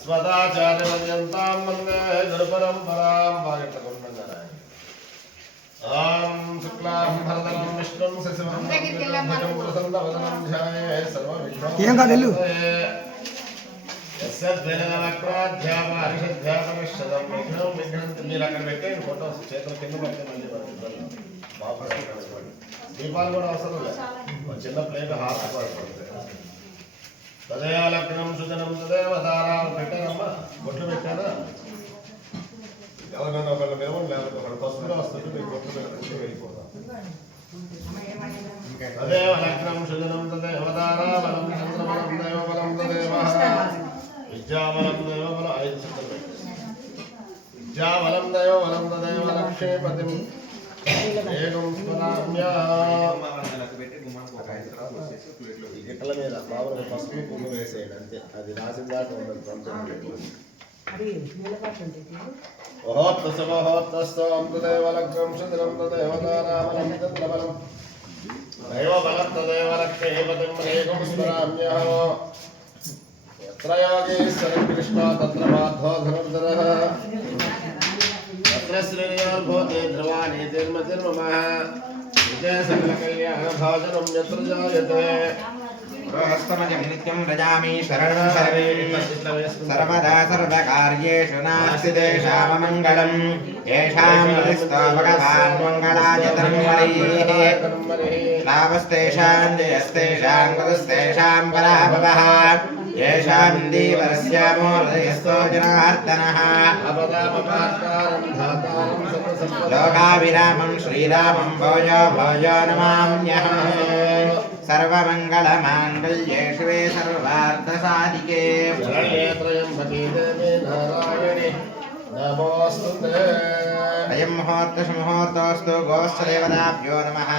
अस्मदाचार्यपर्यन्तां वन्दे गुरुपरम्परां वागीटकुण्डनारायण शुक्लां भरतरं विष्णुं शशिवर्णं प्रसन्नवदनं ध्यायेत् सर्वविघ्नोपशान्तये यस्य द्वैनवक्त्राध्यापहर्षध्यापनिषदं विघ्नं विघ्नन्ति మీరు అక్కడ పెట్టేయండి ఫోటోస్ చేతుల కింద పెట్టి మళ్ళీ పట్టుకోండి వాపస్ కలుసుకోండి దీపాలు కూడా అవసరం లేదు ఒక చిన్న ప్లేట్ హాఫ్ పడుతుంది తదయా లగ్నం సుజనం తదేవ తారాం పెట్టారమ్మా బొట్లు పెట్టారా ఎవరికైనా ఒకళ్ళు మిరవం లేకపోతే ఒకళ్ళు పసుపులో వస్తుంటే మీకు బొట్లు పెట్టుకుంటూ వెళ్ళిపోతాం తదేవ లగ్నం సుజనం తదేవ తారాబలం చంద్రబలం దైవబలం తదేవ విద్యాబలం దైవబలం 5 సెకండ్లు విద్యాబలం దైవబలం తదేవ లక్ష్మీపతిం ఏకం గిట్టల మీద బాబుని పసుపు పువ్వు వేసేయండి అంతే అది రాసిన దాకా ఉండదు పంపించండిహోత్తస్తోమృతదేవలగ్నం సుదినం తదేవతారామలం చంద్రబలం దైవబలం తదేవ లక్ష్మీపతిం ఏకం స్మరామ్యహం యత్ర యోగేశ్వరం కృష్ణ తత్ర మాధవ ధనుర్ధరః तत्र श्रेयोर्भूते ध्रुवाणि तिर्मतिर्ममः विजय सकलकल्याणभाजनं यत्र जायते गृहस्थमजं नित्यं व्रजामि शरणं सर्वदा सर्वकार्येषु नास्ति तेषाममङ्गलं येषां हृदिस्थो भगवान् मङ्गलायतनं वरैः लाभस्तेषां जयस्तेषां कृतस्तेषां पराभवः येषां दीवरस्यामो हृदयस्थो जनार्दनः लोकाभिरामं श्रीरामं भोजो भोजो नमाम्यहम् सर्वमङ्गलमाङ्गल्ये शिवे सर्वार्थसाधिके अयं मुहूर्तोऽस्तु गोवत्सदेवताभ्यो नमः